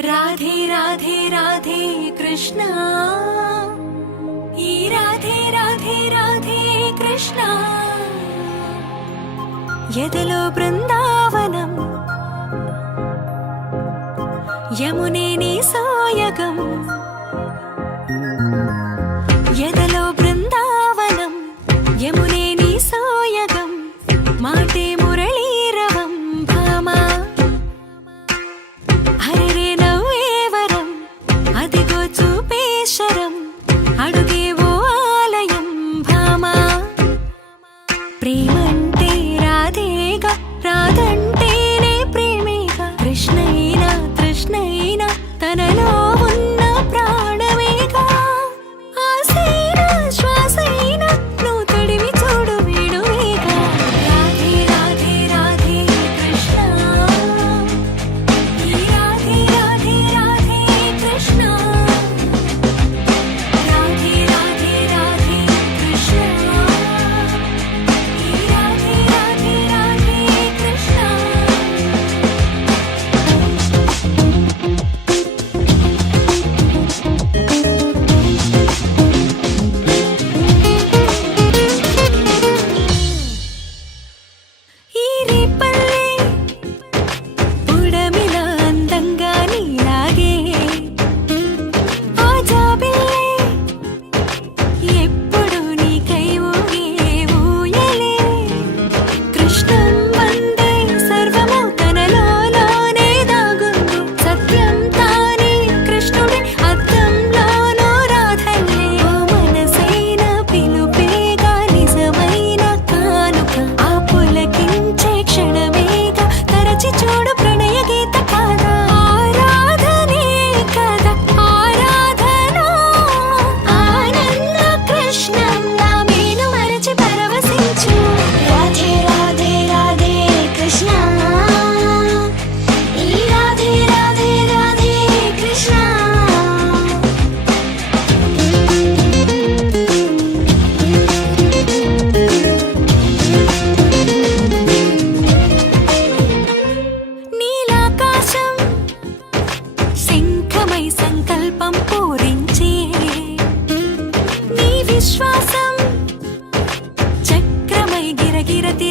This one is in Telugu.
రాధే రాధే రాధే కృష్ణ. ఈ రాధే రాధే రాధే కృష్ణ. ఎదలో బృందావనం యమునే నీ సాయగం. ఎదలో బృందావనం యమునే నీ సాయగం. మాటే ప్రేమ విశ్వాసం చక్రమై గిరగిరతి